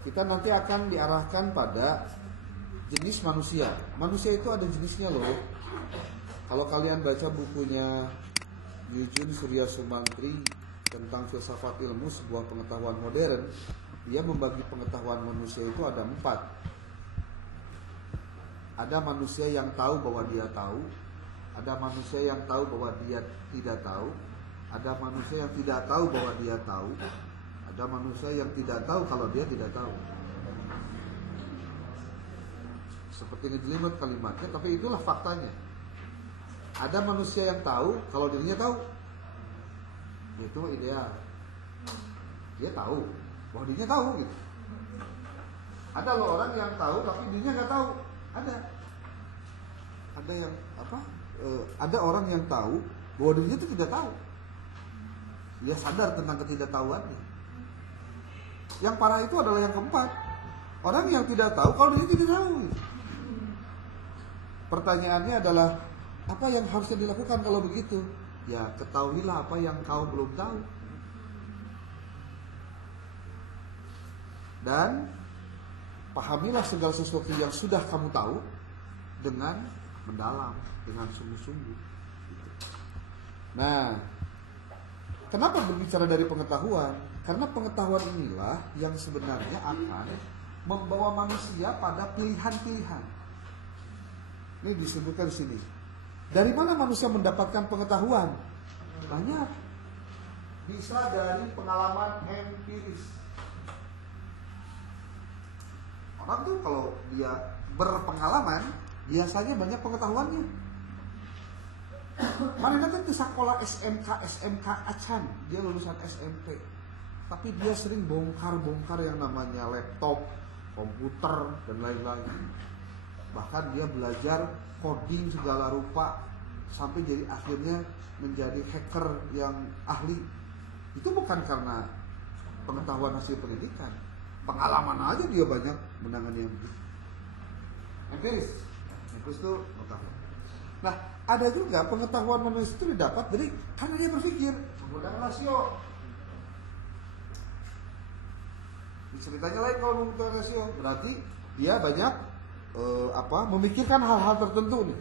Kita nanti akan diarahkan pada jenis manusia. Manusia itu ada jenisnya loh. Kalau kalian baca bukunya Yujun Surya Sumantri tentang filsafat ilmu sebuah pengetahuan modern, dia membagi pengetahuan manusia itu ada 4. Ada manusia yang tahu bahwa dia tahu, ada manusia yang tahu bahwa dia tidak tahu, ada manusia yang tidak tahu bahwa dia tahu, ada manusia yang tidak tahu kalau dia tidak tahu. Seperti ngejelimet kalimatnya, tapi itulah faktanya. Ada manusia yang tahu kalau dirinya tahu, itu ideal. Dia tahu bahwa dirinya tahu gitu. Ada loh orang yang tahu tapi dirinya nggak tahu. Ada yang ada orang yang tahu bahwa dirinya itu tidak tahu. Dia sadar tentang ketidaktahuannya. Yang parah itu adalah yang keempat. Orang yang tidak tahu kalau dirinya tidak tahu. Pertanyaannya adalah, apa yang harusnya dilakukan kalau begitu? Ya, ketahuilah apa yang kau belum tahu. Dan pahamilah segala sesuatu yang sudah kamu tahu dengan mendalam, dengan sungguh-sungguh. Nah, kenapa berbicara dari pengetahuan? Karena pengetahuan inilah yang sebenarnya akan membawa manusia pada pilihan-pilihan. Ini disebutkan di sini. Dari mana manusia mendapatkan pengetahuan? Banyak. Bisa dari pengalaman empiris. Orang tuh kalau dia berpengalaman, biasanya banyak pengetahuannya. Mana kan di sekolah SMK acan, dia lulusan SMP. Tapi dia sering bongkar-bongkar yang namanya laptop, komputer, dan lain-lain. Bahkan dia belajar coding segala rupa sampai jadi akhirnya menjadi hacker yang ahli. Itu bukan karena pengetahuan hasil pendidikan. Pengalaman aja dia banyak menangani yang begitu. Empiris itu pengetahuan. Nah, ada juga pengetahuan manusia itu didapat dari karena dia berpikir menggunakan rasio. Ceritanya lain kalau menggunakan rasio, berarti dia banyak memikirkan hal-hal tertentu nih.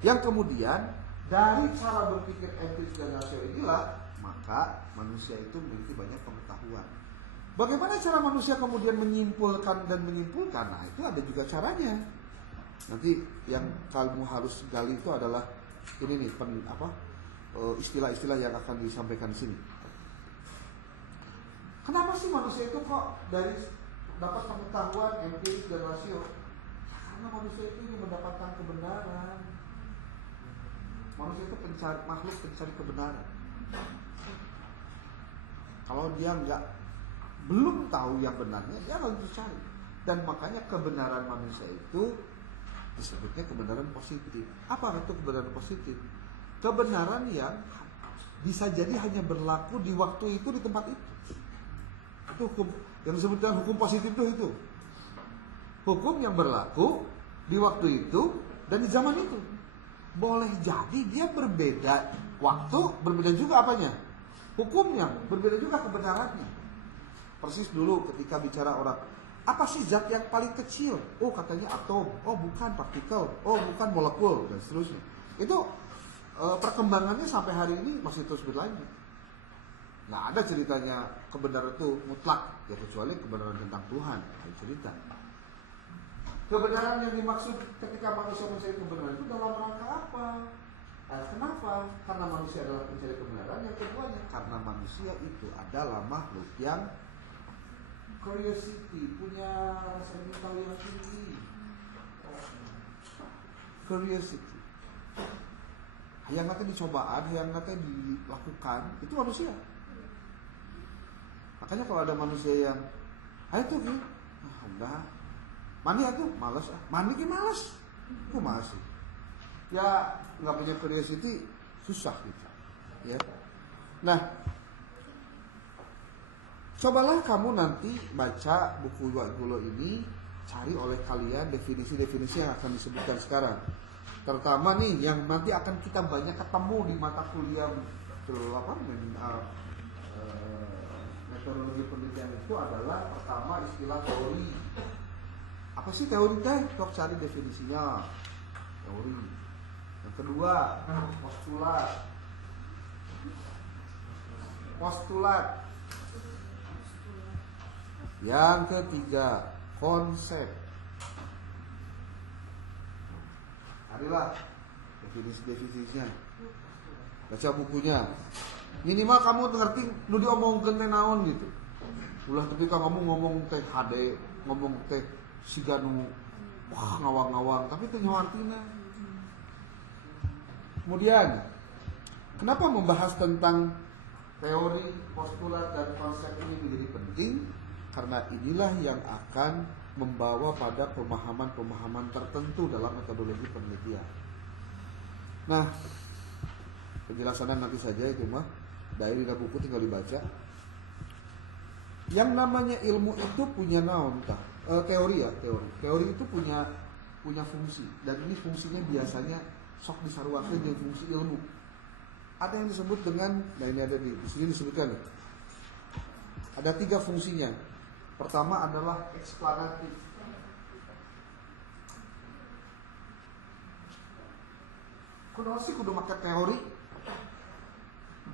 Yang kemudian dari cara berpikir empiris dan rasio inilah maka manusia itu memiliki banyak pengetahuan. Bagaimana cara manusia kemudian menyimpulkan dan menyimpulkan? Nah, itu ada juga caranya. Nanti yang kamu harus gali itu adalah ini nih istilah-istilah yang akan disampaikan di sini. Kenapa sih manusia itu kok dari dapat pengetahuan empiris dan rasio? Karena manusia itu ingin mendapatkan kebenaran. Manusia itu makhluk pencari kebenaran. Kalau dia belum tahu yang benarnya, dia harus cari. Dan makanya kebenaran manusia itu disebutnya kebenaran positif. Apa itu kebenaran positif? Kebenaran yang bisa jadi hanya berlaku di waktu itu, di tempat itu. Itu hukum yang disebutkan hukum positif itu. Hukum yang berlaku di waktu itu dan di zaman itu. Boleh jadi dia berbeda waktu, berbeda juga apanya? Hukumnya, berbeda juga kebenarannya. Persis dulu ketika bicara orang, apa sih zat yang paling kecil? Oh, katanya atom. Oh, bukan partikel. Oh, bukan molekul, dan seterusnya. Itu perkembangannya sampai hari ini masih terus berlanjut. Nggak ada ceritanya kebenaran itu mutlak, ya kecuali kebenaran tentang Tuhan. Ada cerita. Kebenaran yang dimaksud ketika manusia mencari kebenaran itu dalam rangka apa? Kenapa? Karena manusia adalah pencari kebenaran. Yang keduanya, karena manusia itu adalah makhluk yang curiosity, punya rasa ingin tahu yang tinggi. Curiosity. Yang nanti dicobaan, yang nanti dilakukan, itu manusia. Makanya kalau ada manusia yang, ayo tuh gitu, udah, mandi aku, males ah, mandi ki males, kok masih, ya nggak punya curiosity, susah gitu, ya. Nah, cobalah kamu nanti baca buku Gulo ini, cari oleh kalian definisi-definisi yang akan disebutkan sekarang. Terutama nih yang nanti akan kita banyak ketemu di mata kuliah Metodologi penelitian itu adalah pertama istilah teori. Apa sih teori teh? Sok cari definisinya. Teori. Yang kedua, postulat. Postulat. Yang ketiga, konsep. Carilah definisi-definisinya. Baca bukunya. Minimal kamu ngerti nu diomongkeun teh naon gitu. Ulah ketika kamu ngomong teh HD, ngomong teh siga nu wah ngawang-ngawang, tapi teh nyaho artina. Kemudian, kenapa membahas tentang teori, postulat, dan konsep ini menjadi penting? Karena inilah yang akan membawa pada pemahaman-pemahaman tertentu dalam metodologi penelitian. Nah, penjelasannya nanti saja itu mah dari buku tinggal dibaca. Yang namanya ilmu itu punya naon tah? Teori ya, teori. Teori itu punya fungsi, dan ini fungsinya biasanya sok disaruakeun jeung fungsi ilmu. Ada yang disebut dengan, nah ini ada di sini disebutkan. Ada 3 fungsinya. Pertama adalah eksplanatif. Kudu sih kudu make teori.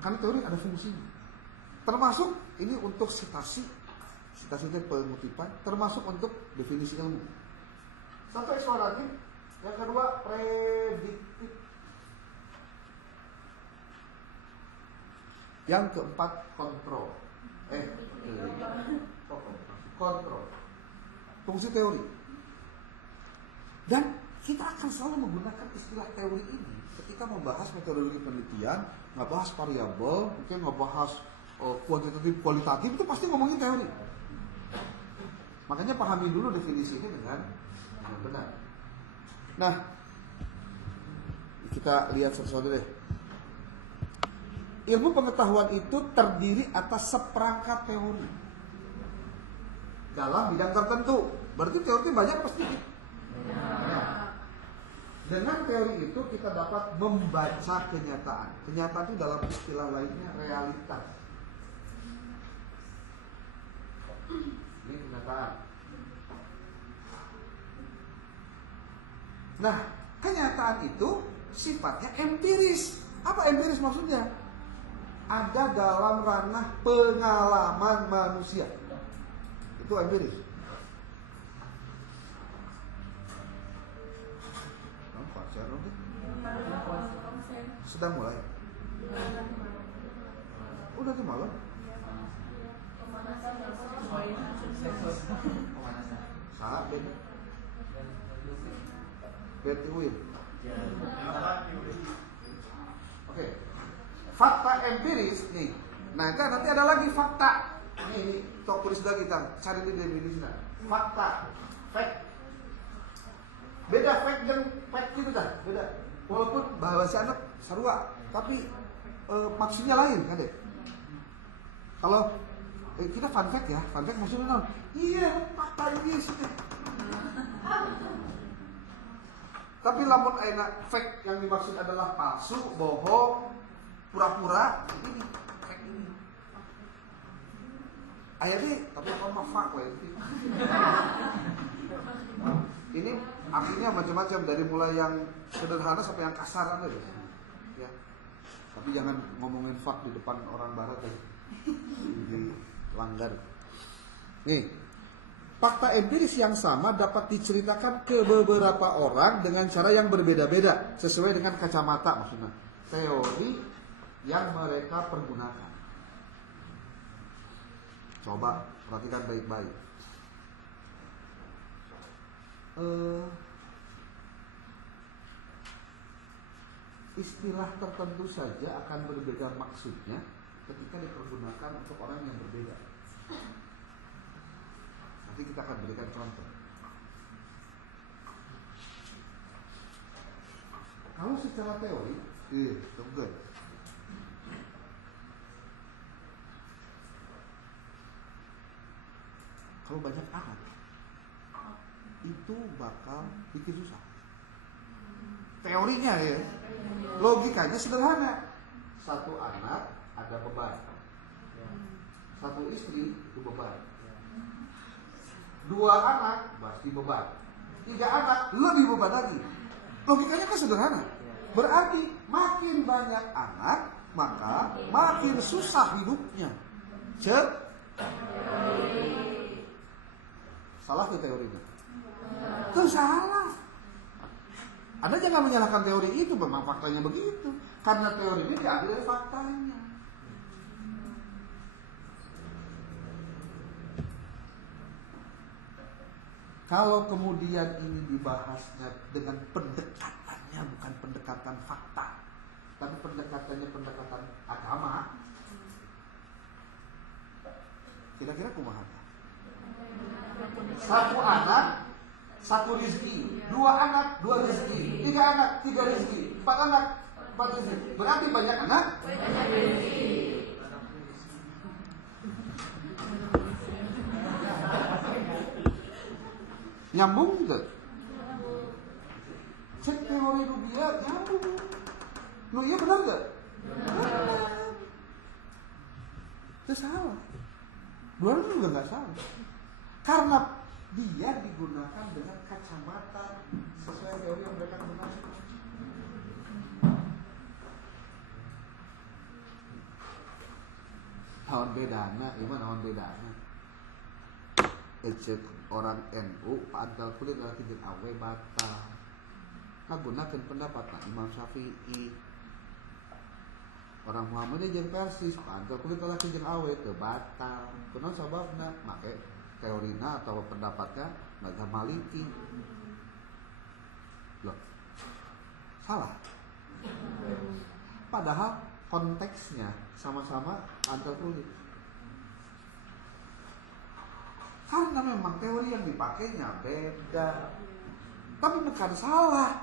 Karena teori ada fungsinya. Termasuk ini untuk citasi itu pengutipan, termasuk untuk definisi ilmu. Satu eksplanatif, yang kedua prediktif. Yang keempat kontrol. Kontrol. Fungsi teori. Dan kita akan selalu menggunakan istilah teori ini ketika membahas metodologi penelitian, ngebahas variabel, mungkin ngebahas kuantitatif, kualitatif, itu pasti ngomongin teori. Makanya pahami dulu definisi ini dengan benar. Nah, kita lihat sesuatu deh. Ilmu pengetahuan itu terdiri atas seperangkat teori dalam bidang tertentu. Berarti teori banyak pasti. Dengan teori itu kita dapat membaca kenyataan. Kenyataan itu dalam istilah lainnya realitas. Ini kenyataan. Nah, kenyataan itu sifatnya empiris. Apa empiris maksudnya? Ada dalam ranah pengalaman manusia. Itu empiris. Sudah mulai. Udah di malam. Saat beda. Bedouin. Oke. Fakta empiris nih. Nah, nanti ada lagi fakta. Ini tok tulis lagi kita cari di definisinya. Fakta, fact. Beda fact dan fact gitu dah, beda. Walaupun bahasa anak sarua, tapi maksudnya lain kan deh. Kalau kita fun fact ya, fun fact maksudnya non. Iya, fakta ini sudah. Tapi lamun ayeuna fact yang dimaksud adalah palsu, bohong, pura-pura, ini fact ini. Aya deh, tapi apa mah fak we. Ini artinya macam-macam dari mulai yang sederhana sampai yang kasar aja deh. Ya. Tapi jangan ngomongin fak di depan orang barat ya. Dilanggar. Nih, fakta empiris yang sama dapat diceritakan ke beberapa orang dengan cara yang berbeda-beda sesuai dengan kacamata maksudnya. Teori yang mereka pergunakan. Coba perhatikan baik-baik. Istilah tertentu saja akan berbeda maksudnya ketika dipergunakan untuk orang yang berbeda. Nanti kita akan berikan contoh. Kalau secara teori, tunggu. Kalau banyak anak, itu bakal bikin susah. Teorinya ya, logikanya sederhana. Satu anak ada beban, Satu istri itu beban. 2 anak pasti beban. 3 anak lebih beban lagi. Logikanya kan sederhana. Berarti makin banyak anak, maka makin susah hidupnya. Salah tuh teorinya. Itu salah. Anda jangan menyalahkan teori itu, memang faktanya begitu. Karena teori ini diambil dari faktanya. Kalau kemudian ini dibahasnya dengan pendekatannya, bukan pendekatan fakta, tapi pendekatannya pendekatan agama, kira-kira kumaha? 1 anak, 1 rezeki, 2 anak, 2 rezeki, 3 anak, 3 rezeki, 4 anak, 4 rezeki. Berarti banyak anak, banyak rezeki. Nyambung gak? Cek teori rupiah, nyambung. Lu iya benar gak? Benar. Itu salah. Dua juga gak salah. Karena dia digunakan dengan kacamata sesuai teori yang mereka gunakan. Naon bedana, iman naon bedana. Ecek orang NU pantal kulit lagi jeung awe batal. Ngagunakeun pendapat Imam Syafi'i. Orang Muhammadiyah jeung Persis pantal kulit lagi jeung awe teu batal. Kunaon sababna? Make teorina atau pendapatnya mazhab Maliki. Loh. Salah. Padahal konteksnya sama-sama pantal kulit. Karena memang teori yang dipakainya beda. Tapi bukan salah.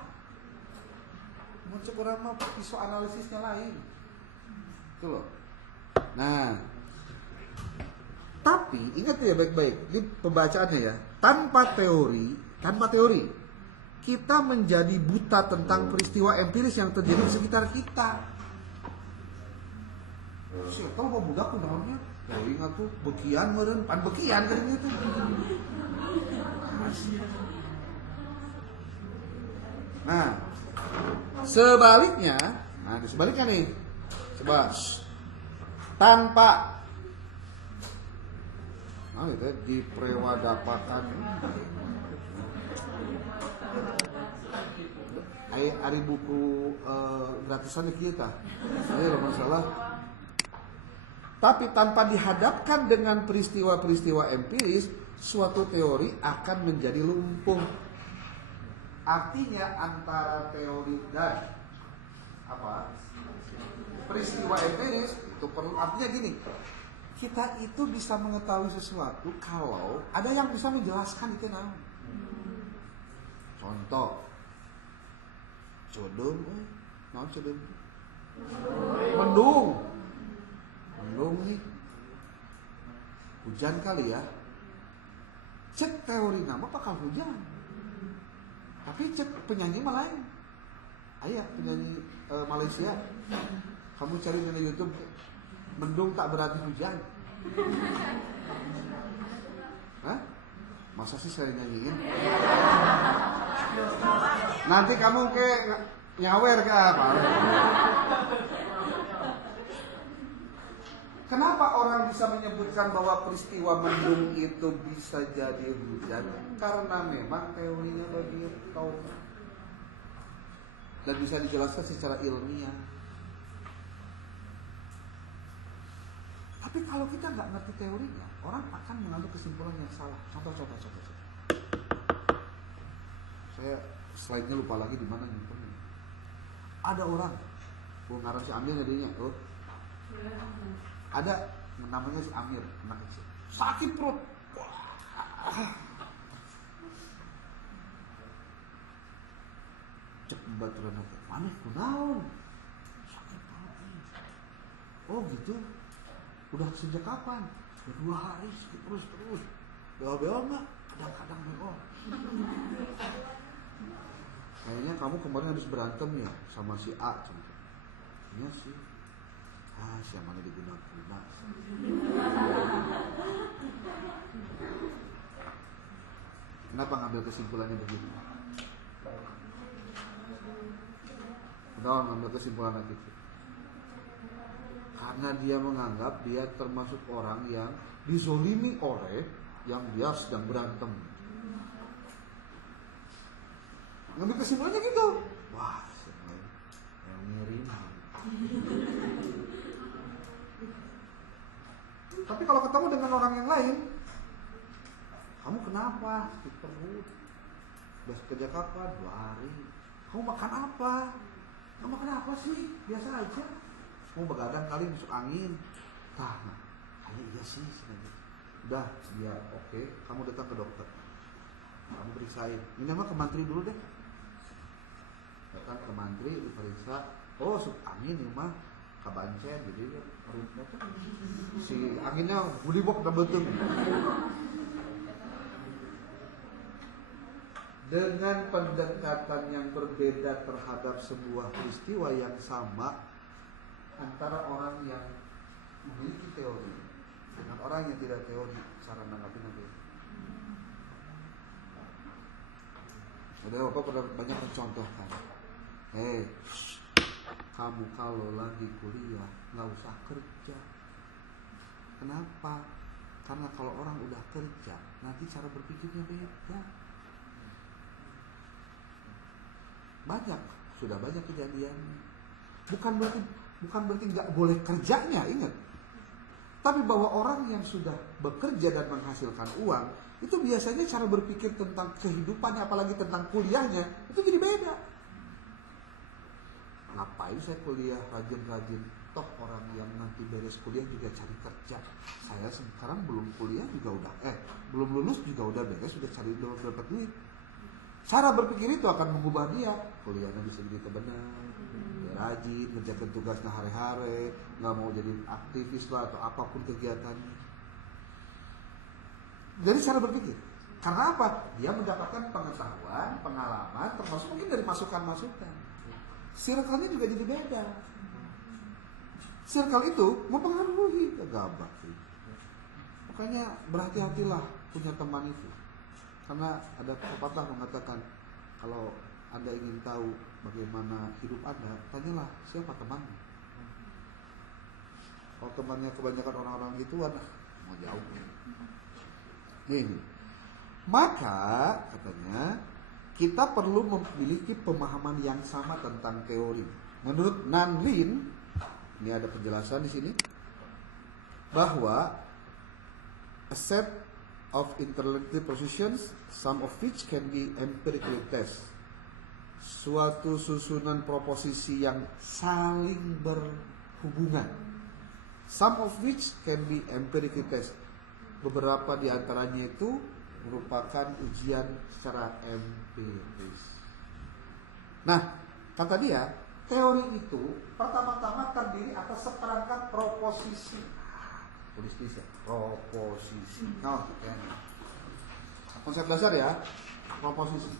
Muncul orang mah isu analisisnya lain. Itu loh. Nah, tapi ingat ya baik-baik di pembacaannya ya. Tanpa teori, kita menjadi buta tentang peristiwa empiris yang terjadi di sekitar kita. Siapa tahu budak namanya? Ya ingat tuh bekian meureun, pan bekian kan gitu. Nah, sebaliknya nih. Coba tanpa itu diprewadapakan ari buku gratisan kieu tah. Saya masalah. Tapi tanpa dihadapkan dengan peristiwa-peristiwa empiris, suatu teori akan menjadi lumpuh. Artinya antara teori dan peristiwa empiris itu perlu, artinya gini, kita itu bisa mengetahui sesuatu kalau ada yang bisa menjelaskan itu naon. Contoh, codong, naon codong? Mendung nih, hujan kali ya. Cek teori nama bakal hujan, tapi cek penyanyi mah lain. Ayah penyanyi Malaysia, kamu cari di YouTube, mendung tak berarti hujan. Hah? Masa sih saya nyanyiin? Nanti kamu nyawer ke apa? Kenapa orang bisa menyebutkan bahwa peristiwa mendung itu bisa jadi hujan? Karena memang teorinya begitu. Dan bisa dijelaskan secara ilmiah. Tapi kalau kita nggak ngerti teorinya, orang akan mengambil kesimpulan yang salah. Contoh. Saya slide-nya lupa lagi di mana nyimpennya. Ada orang, ngarang si Amir jadinya, ada namanya si Amir, anak kecil, sakit perut. Cek baturan aku, mana kunaon? Sakit perut. Oh gitu. Udah sejak kapan? Udah 2 hari terus. Beol nggak? Kadang-kadang beol. Kayaknya kamu kemarin habis berantem ya sama si A. Iya sih. Siapa mana digunakan. Kenapa ngambil kesimpulannya begitu? Kenapa ngambil kesimpulan begitu? Karena dia menganggap dia termasuk orang yang dizolimi oleh yang dia sedang berantem. Ngambil kesimpulannya gitu. Wah, yang ngirim. Tapi kalau ketemu dengan orang yang lain, kamu kenapa? Sakit perut. Udah kerja kapan? 2 hari. Kamu makan apa? Kamu makan apa sih? Biasa aja. Mau begadang kali masuk angin. Iya sih sebenarnya. Udah, dia oke. Kamu datang ke dokter. Kamu periksain. Ini mah ke mantri dulu deh. Datang ke mantri, diperiksa. Oh, angin ini mah kabancen, jadi perutnya tuh si anginnya bulibok dan betul. Dengan pendekatan yang berbeda terhadap sebuah peristiwa yang sama antara orang yang memiliki teori dengan orang yang tidak teori, cara menanggapi nanti. Udah Bapak pernah banyak mencontohkan. Kamu kalau lagi kuliah nggak usah kerja. Kenapa? Karena kalau orang udah kerja nanti cara berpikirnya beda. Sudah banyak kejadian. Bukan berarti nggak boleh kerjanya, ingat. Tapi bahwa orang yang sudah bekerja dan menghasilkan uang itu biasanya cara berpikir tentang kehidupannya, apalagi tentang kuliahnya, itu jadi beda. Ngapain saya kuliah rajin-rajin? Toh orang yang nanti beres kuliah juga cari kerja. Saya sekarang belum kuliah juga udah belum lulus juga udah beres, sudah cari dapat duit. Cara berpikir itu akan mengubah dia. Kuliahnya bisa jadi benar, dia rajin, ngerjakan tugasnya hari-hari, nggak mau jadi aktivis lah atau apapun kegiatannya. Jadi cara berpikir. Karena apa? Dia mendapatkan pengetahuan, pengalaman, termasuk mungkin dari masukan-masukan. Circle-nya juga jadi beda. Circle itu mempengaruhi kegabah. Makanya berhati-hatilah punya teman itu. Karena ada pepatah mengatakan, kalau Anda ingin tahu bagaimana hidup Anda, tanyalah siapa temannya. Kalau temannya kebanyakan orang-orang gituan, mau jauh. Ini. Maka katanya kita perlu memiliki pemahaman yang sama tentang teori. Menurut Nanlin, ini ada penjelasan di sini, bahwa a set of intellectual propositions, some of which can be empirically tested. Suatu susunan proposisi yang saling berhubungan. Some of which can be empirically tested. Beberapa di antaranya itu merupakan ujian secara empiris. Nah, kata dia, teori itu pertama-tama terdiri atas seperangkat proposisi. Tulis ya, proposisi. Nah, konsep dasar ya, proposisi.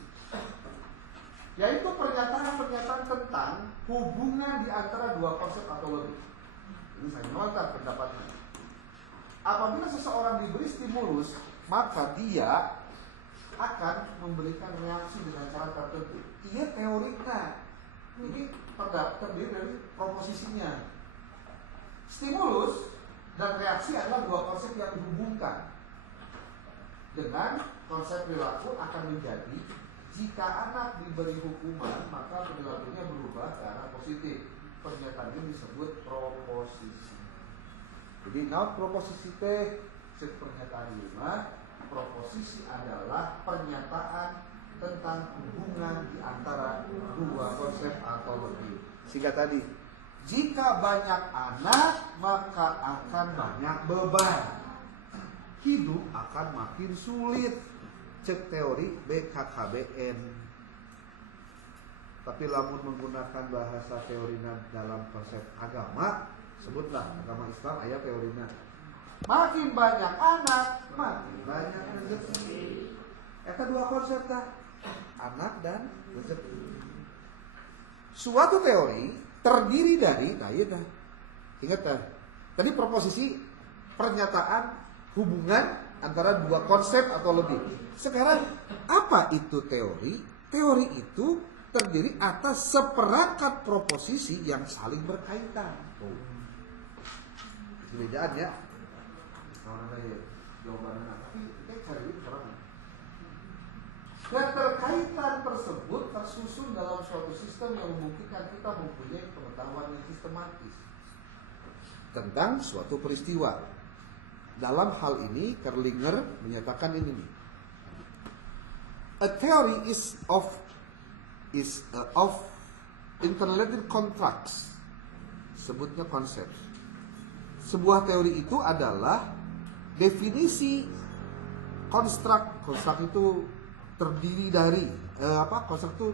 Yaitu pernyataan-pernyataan tentang hubungan di antara dua konsep atau lebih. Ini saya menolak pendapatnya. Apabila seseorang diberi stimulus, maka dia akan memberikan reaksi dengan cara tertentu. Ia teorinya. Ini terdiri dari proposisinya. Stimulus dan reaksi adalah dua konsep yang dihubungkan. Dengan konsep perilaku akan menjadi, jika anak diberi hukuman, maka perilakunya berubah ke arah positif. Pernyataan ini disebut proposisi. Jadi proposisi teh pernyataan 5. Proposisi adalah pernyataan tentang hubungan di antara dua konsep atau lebih. Sehingga tadi, jika banyak anak maka akan banyak beban. Hidup akan makin sulit. Cek teori BKKBN. Tapi lamun menggunakan bahasa teorinya dalam konsep agama, sebutlah agama Islam ayat teorinya. Makin banyak anak, makin banyak rezeki. Eta dua konsep dah, anak dan rezeki. Suatu teori terdiri dari, Ingat kan? Tadi proposisi pernyataan hubungan antara dua konsep atau lebih. Sekarang apa itu teori? Teori itu terdiri atas seperangkat proposisi yang saling berkaitan. Bedaan ya. Keterkaitan tersebut tersusun dalam suatu sistem yang memungkinkan kita mempunyai pengetahuan yang sistematis tentang suatu peristiwa. Dalam hal ini, Kerlinger menyatakan ini nih. A theory is of interrelated contracts. Sebutnya konsep. Sebuah teori itu adalah definisi konstruk. Konstruk itu terdiri dari konstruk itu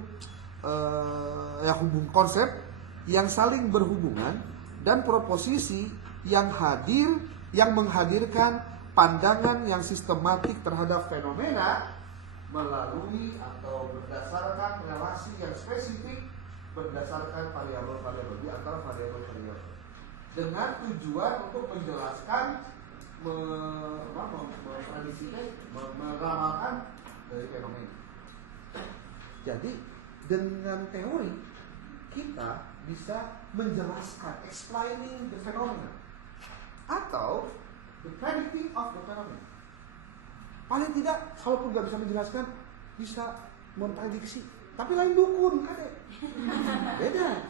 konsep yang saling berhubungan dan proposisi yang menghadirkan pandangan yang sistematik terhadap fenomena melalui atau berdasarkan relasi yang spesifik berdasarkan variabel-variabel di antara variabel-variabel dengan tujuan untuk menjelaskan, meramalkan dari fenomena. Jadi dengan teori kita bisa menjelaskan, explaining the phenomena atau the predicting of the phenomena. Paling tidak, kalaupun nggak bisa menjelaskan, bisa memprediksi. Tapi lain dukun, kadek. Beda.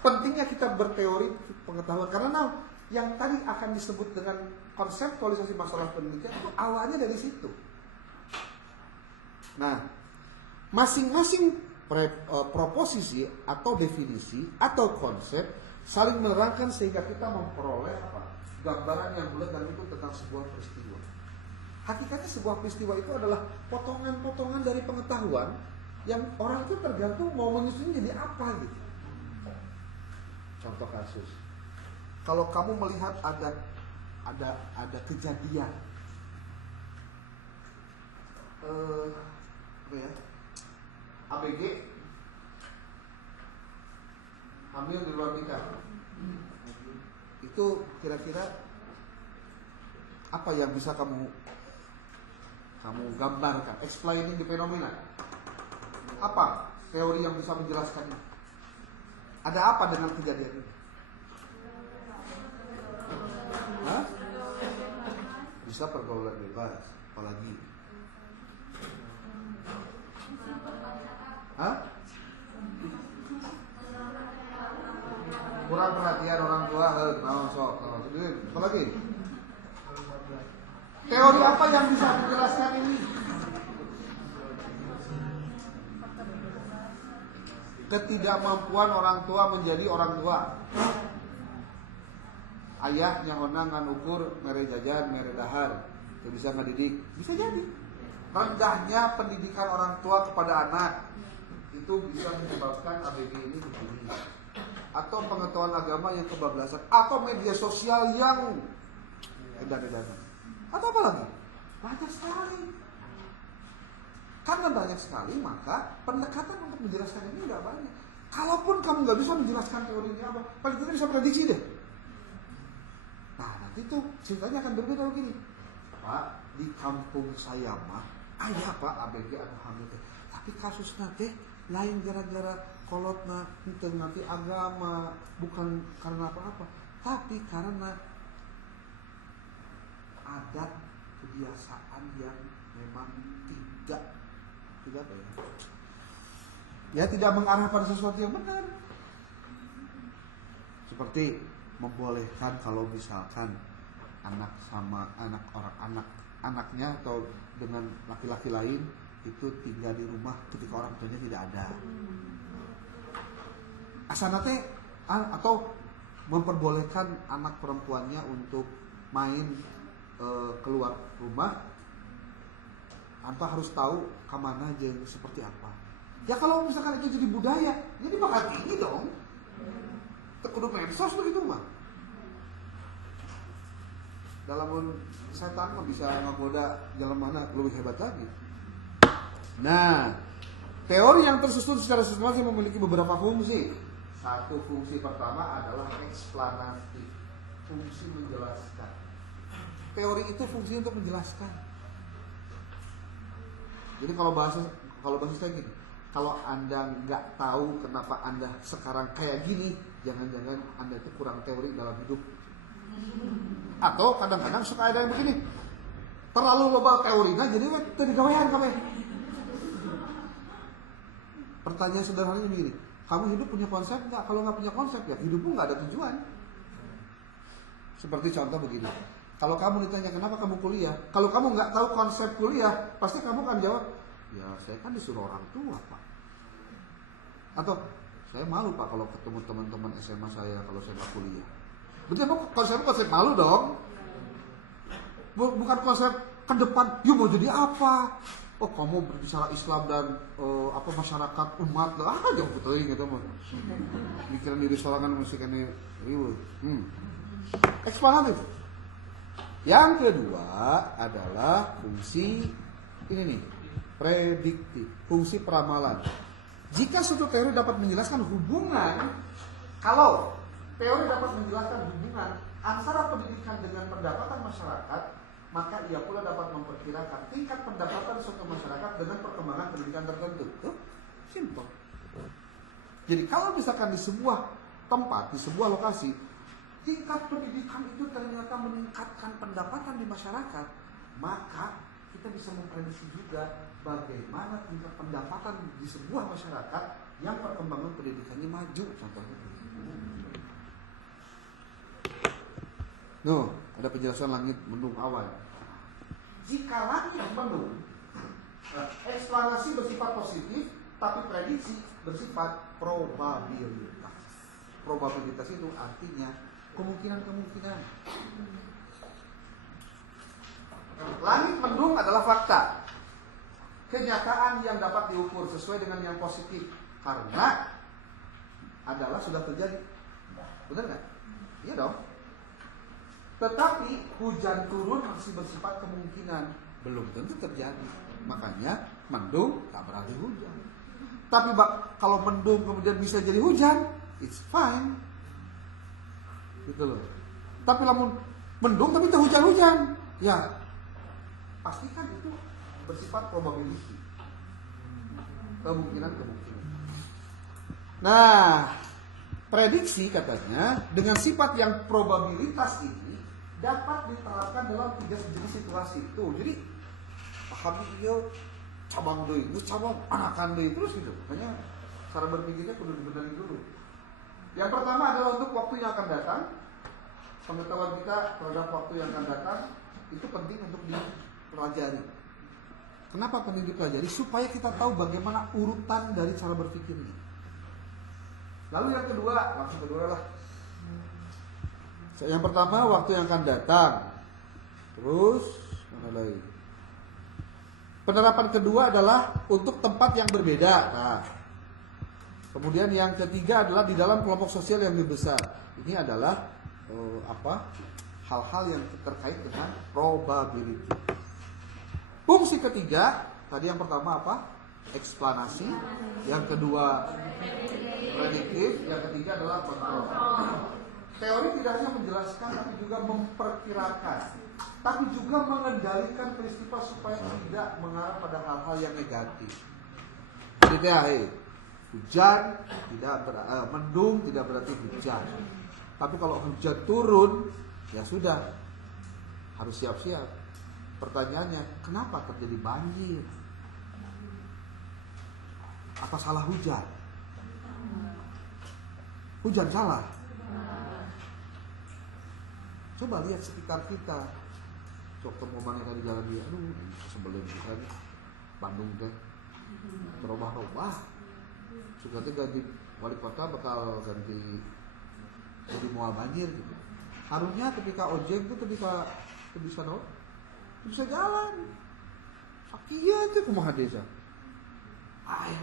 Pentingnya kita berteori pengetahuan karena yang tadi akan disebut dengan konseptualisasi masalah pendidikan itu awalnya dari situ. Nah, masing-masing proposisi atau definisi atau konsep saling menerangkan sehingga kita memperoleh gambaran yang bulat dan itu tentang sebuah peristiwa. Hakikatnya sebuah peristiwa itu adalah potongan-potongan dari pengetahuan yang orang itu tergantung mau menyusunnya jadi apa gitu. Contoh kasus, kalau kamu melihat ada kejadian, ABG hamil di luar nikah, itu kira-kira apa yang bisa kamu gambarkan, explaining the fenomena? Apa teori yang bisa menjelaskannya? Ada apa dengan kejadian ini? Hah? Bisa pergaulan bebas, apalagi? Hah? Kurang perhatian orang tua, apalagi? Teori apa yang bisa menjelaskan ini? Ketidakmampuan orang tua menjadi orang tua. Ayah nyahona ngan ukur mere jajan, mere dahar, itu bisa ngedidik, bisa jadi. Rendahnya pendidikan orang tua kepada anak itu bisa menyebabkan ABG ini begini. Atau pengetahuan agama yang kebablasan, atau media sosial yang edan-edanan. Atau apa lagi? Banyak sekali. Karena banyak sekali, maka pendekatan untuk menjelaskan ini tidak banyak. Kalaupun kamu nggak bisa menjelaskan teorinya apa, paling tidak bisa prediksi deh. Nah, nanti tuh ceritanya akan berbeda begini. Pak, di kampung saya mah ayah Pak ABG atau hamil. Tapi kasusnya teh lain gara-gara kolotna itu nanti agama, bukan karena apa-apa, tapi karena adat kebiasaan yang memang tidak apa ya, tidak mengarah pada sesuatu yang benar. Seperti membolehkan kalau misalkan anak sama anaknya atau dengan laki-laki lain itu tinggal di rumah ketika orang tuanya tidak ada. Asanate atau memperbolehkan anak perempuannya untuk main keluar rumah tanpa harus tahu kemana aja seperti apa. Ya kalau misalkan itu jadi budaya, jadi bakal tinggi dong. Kudu medsos begitu mah. Dalam setan mah bisa ngagoda jalan mana lebih hebat lagi. Nah, teori yang tersusun secara sistematis memiliki beberapa fungsi. Satu, fungsi pertama adalah eksplanatif, fungsi menjelaskan. Teori itu fungsi untuk menjelaskan. Jadi kalau bahasa saya gini, kalau Anda nggak tahu kenapa Anda sekarang kayak gini, jangan-jangan Anda itu kurang teori dalam hidup. Atau kadang-kadang suka ada yang begini, terlalu loba teorinya jadi tadi gawean kabeh. Pertanyaan sederhananya begini, kamu hidup punya konsep nggak? Kalau nggak punya konsep ya hidupmu nggak ada tujuan. Seperti contoh begini, kalau kamu ditanya kenapa kamu kuliah, kalau kamu nggak tahu konsep kuliah, pasti kamu kan jawab, ya saya kan disuruh orang tua Pak. Atau saya malu Pak kalau ketemu teman-teman SMA saya kalau saya nggak kuliah. Berarti konsep malu dong. Bukan konsep ke depan, yuk mau jadi apa? Oh kamu berbicara Islam dan masyarakat umat lah, jauh betul gitu mah. Mikiran diri sorangan mesti kene riweuh. Eksplanatif. Yang kedua adalah fungsi ini nih, prediktif, fungsi peramalan. Jika suatu teori dapat menjelaskan hubungan, kalau teori dapat menjelaskan hubungan antara pendidikan dengan pendapatan masyarakat, maka ia pula dapat memperkirakan tingkat pendapatan suatu masyarakat dengan perkembangan pendidikan tertentu. Simple. Jadi kalau misalkan di sebuah tempat, di sebuah lokasi, tingkat pendidikan itu ternyata meningkatkan pendapatan di masyarakat, maka kita bisa memprediksi juga bagaimana tingkat pendapatan di sebuah masyarakat yang perkembangan pendidikannya maju, contohnya. Ada penjelasan langit mendung awal. Jika langit mendung, eksplanasi bersifat positif, tapi prediksi bersifat probabilitas. Probabilitas itu artinya kemungkinan-kemungkinan. Langit mendung adalah fakta, kenyataan yang dapat diukur sesuai dengan yang positif karena adalah sudah terjadi. Benar nggak? Iya dong. Tetapi hujan turun masih bersifat kemungkinan, belum tentu terjadi. Makanya mendung tak berarti hujan. Tapi kalau mendung kemudian bisa jadi hujan, it's fine. Gitu loh. Tapi lamun mendung tapi itu hujan-hujan, ya pastikan itu bersifat probability, kemungkinan-kemungkinan. Nah, prediksi katanya dengan sifat yang probabilitas ini dapat diterapkan dalam 3 jenis situasi itu. Jadi pahami dia cabang deui, cabang anakan deui terus gitu. Makanya cara berpikirnya perlu dibenahi dulu. Yang pertama adalah untuk waktu yang akan datang. Pengetahuan kita terhadap waktu yang akan datang itu penting untuk dipelajari. Kenapa penting dipelajari? Supaya kita tahu bagaimana urutan dari cara berpikirnya. Lalu yang kedua, langsung kedua lah. Yang pertama waktu yang akan datang. Terus mana lagi? Penerapan kedua adalah untuk tempat yang berbeda. Nah, kemudian yang ketiga adalah di dalam kelompok sosial yang lebih besar. Ini adalah hal-hal yang terkait dengan probability. Fungsi ketiga tadi yang pertama apa? Eksplanasi. Yang kedua prediktif. Yang ketiga adalah kontrol. Teori tidak hanya menjelaskan tapi juga memperkirakan, tapi juga mengendalikan peristiwa supaya tidak mengarah pada hal-hal yang negatif. Jadi hujan mendung tidak berarti hujan. Tapi kalau hujan turun, ya sudah harus siap-siap. Pertanyaannya, kenapa terjadi banjir? Apa salah hujan? Hujan salah. Coba lihat sekitar kita. Dokter ngomongnya tadi jalan dia, sebelum kita nih Bandung teh berubah-ubah. Sudah ganti wali kota bakal ganti jadi mual banjir gitu. Harusnya ketika ojek itu ketika bisa jalan. Sakieu teh kumaha desa.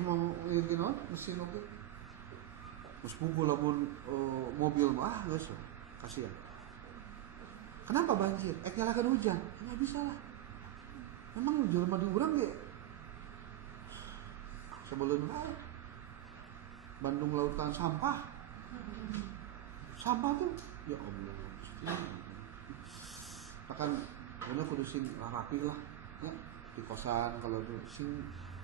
Mau gini mesin oge. Mus pukul lamun mobil mah geus kasihan. Kenapa banjir? Nyalakan hujan. Ya bisa lah. Memang jelema di urang ge sebelum Bandung lautan sampah. Sampah tuh, ya Allah. Bahkan bener kudu sing rapi lah, ya di kosan kalau tuh sing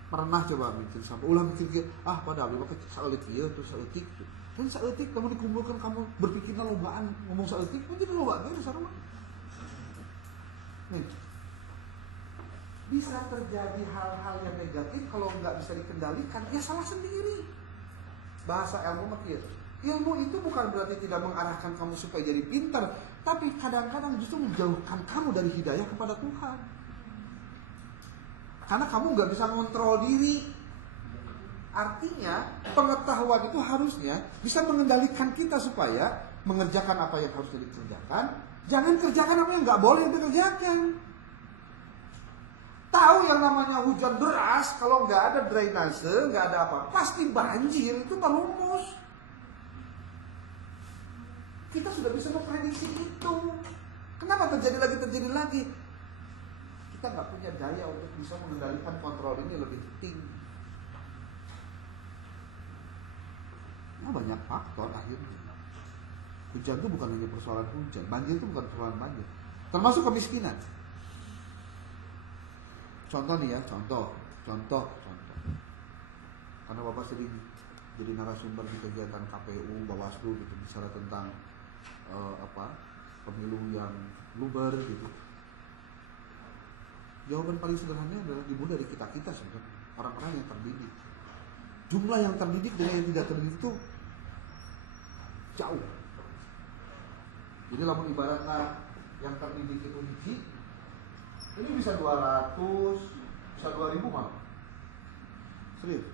pernah coba bikin sampah, ulah bikin padahal dia pakai saeutik ieu tuh saeutik tuh. Dan saeutik kamu dikumpulkan kamu berpikirna lobaan ngomong saeutik, mungkin loba ge sarua. Nih. Bisa terjadi hal-hal yang negatif kalau nggak bisa dikendalikan, ya salah sendiri. Bahasa ilmu mah kieu. Ilmu itu bukan berarti tidak mengarahkan kamu supaya jadi pintar, tapi kadang-kadang justru menjauhkan kamu dari hidayah kepada Tuhan. Karena kamu nggak bisa mengontrol diri. Artinya pengetahuan itu harusnya bisa mengendalikan kita supaya mengerjakan apa yang harus dikerjakan, jangan kerjakan apa yang nggak boleh dikerjakan. Tahu yang namanya hujan deras, kalau nggak ada drainase, nggak ada apa, pasti banjir, itu mah rumus. Kita sudah bisa memprediksi itu. Kenapa terjadi lagi? Kita nggak punya daya untuk bisa mengendalikan kontrol ini lebih tinggi. Nah, banyak faktor akhirnya. Hujan itu bukan hanya persoalan hujan, banjir itu bukan persoalan banjir, termasuk kemiskinan. Contoh nih ya, contoh. Karena Bapak sering jadi narasumber di kegiatan KPU, Bawaslu gitu, bicara tentang pemilu yang luber gitu. Jawaban paling sederhana adalah dimulai dari kita sebenarnya, orang-orang yang terdidik. Jumlah yang terdidik dengan yang tidak terdidik itu jauh. Jadi lamun ibaratnya yang terdidik itu hiji, ini bisa 200, bisa 2000 malah. Serius.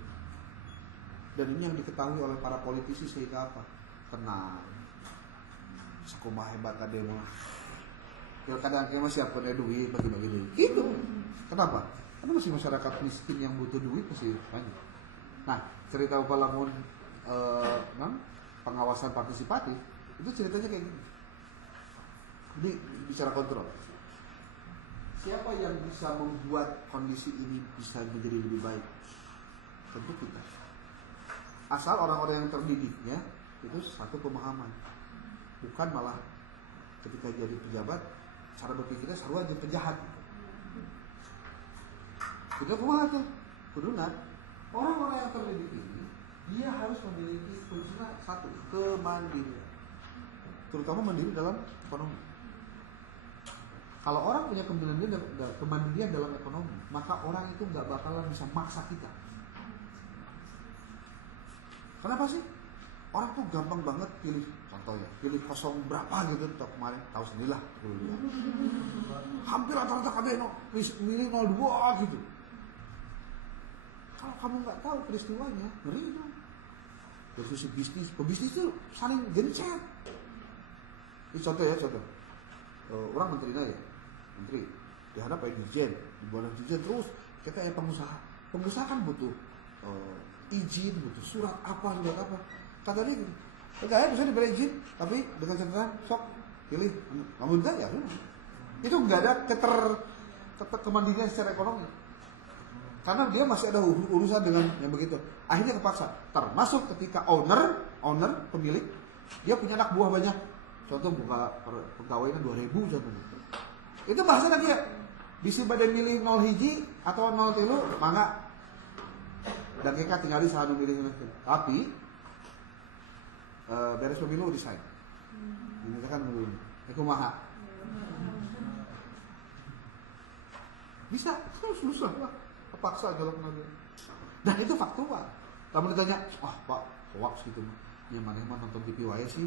Dan ini yang diketahui oleh para politisi sehingga apa? Tenang. Sakumaha hebat tadi mah. Kadang-kadang masih siapkan duit, bagi-bagi duit. Gitu. Kenapa? Karena masih masyarakat miskin yang butuh duit masih banyak. Nah, cerita lamun pengawasan partisipatif itu ceritanya kayak gini. Ini bicara kontrol. Siapa yang bisa membuat kondisi ini bisa menjadi lebih baik? Tentu kita. Asal orang-orang yang terdidiknya itu satu pemahaman. Bukan malah ketika jadi pejabat cara berpikirnya sarua jeung penjahat. Kita kumaha tuh? Kuduna orang-orang yang terdidik ini dia harus memiliki fungsinya satu, kemandirian. Terutama mandiri dalam ekonomi. Kalau orang punya kemandirian dalam ekonomi, maka orang itu nggak bakalan bisa maksa kita. Kenapa sih? Orang tuh gampang banget pilih, contohnya, pilih kosong berapa gitu, kemarin tahu sendirilah. Hampir rata-rata KB milih 02 gitu. Kalau kamu nggak tahu peristiwanya, ngeri itu. Dari sisi bisnis, pebisnis itu saling gencet. Ini contoh. Orang menterinya ya. Menteri dihadap Pak Dirjen, di bawah Dirjen terus kita ya pengusaha kan butuh izin, butuh surat apa. Kata dia gini, enggak ya bisa diberi izin, tapi dengan catatan sok pilih kamu enggak ya. Itu enggak ada kemandirian secara ekonomi. Karena dia masih ada urusan dengan yang begitu. Akhirnya kepaksa. Termasuk ketika owner pemilik, dia punya anak buah banyak. Contoh buka pegawainya 2000 contohnya. Itu bahasa dia. Bisa pada milih 0 hiji atau 0 tilu, mangga. Dan kita tinggal di sana milih. Tapi beres pemilu desain. Ini kan belum. Kumaha. Bisa, susah lah. Kepaksa jalan lagi. Dan itu faktual. Kamu ditanya, Pak, hoax gitu. Yang mana nonton TV wae sih?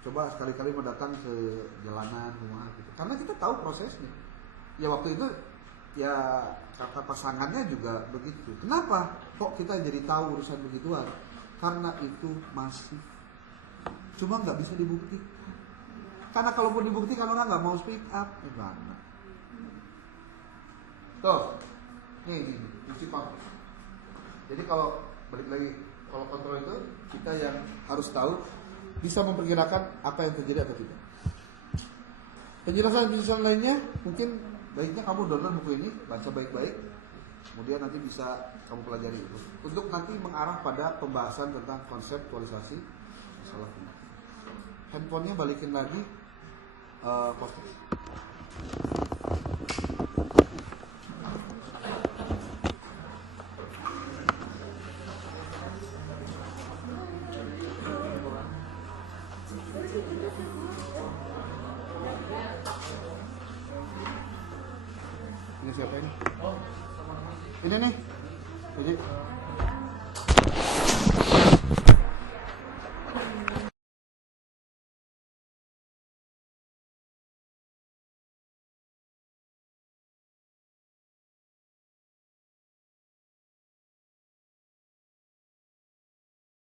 Coba sekali-kali mau datang ke jalanan rumah gitu. Karena kita tahu prosesnya. Ya waktu itu ya kata pasangannya juga begitu. Kenapa kok kita jadi tahu urusan begituan? Karena itu masih cuma nggak bisa dibuktikan. Karena kalaupun dibuktikan orang nggak mau speak up, gimana? Tuh, ini kontrol. Jadi kalau balik lagi, kalau kontrol itu kita yang harus tahu bisa memperkirakan apa yang terjadi atau tidak. Penjelasan lainnya mungkin baiknya kamu download buku ini, baca baik-baik. Kemudian nanti bisa kamu pelajari itu untuk nanti mengarah pada pembahasan tentang konseptualisasi masalah penyakit. Handphonenya balikin lagi, posting. Ini siapa ini? Ini nih. Jadi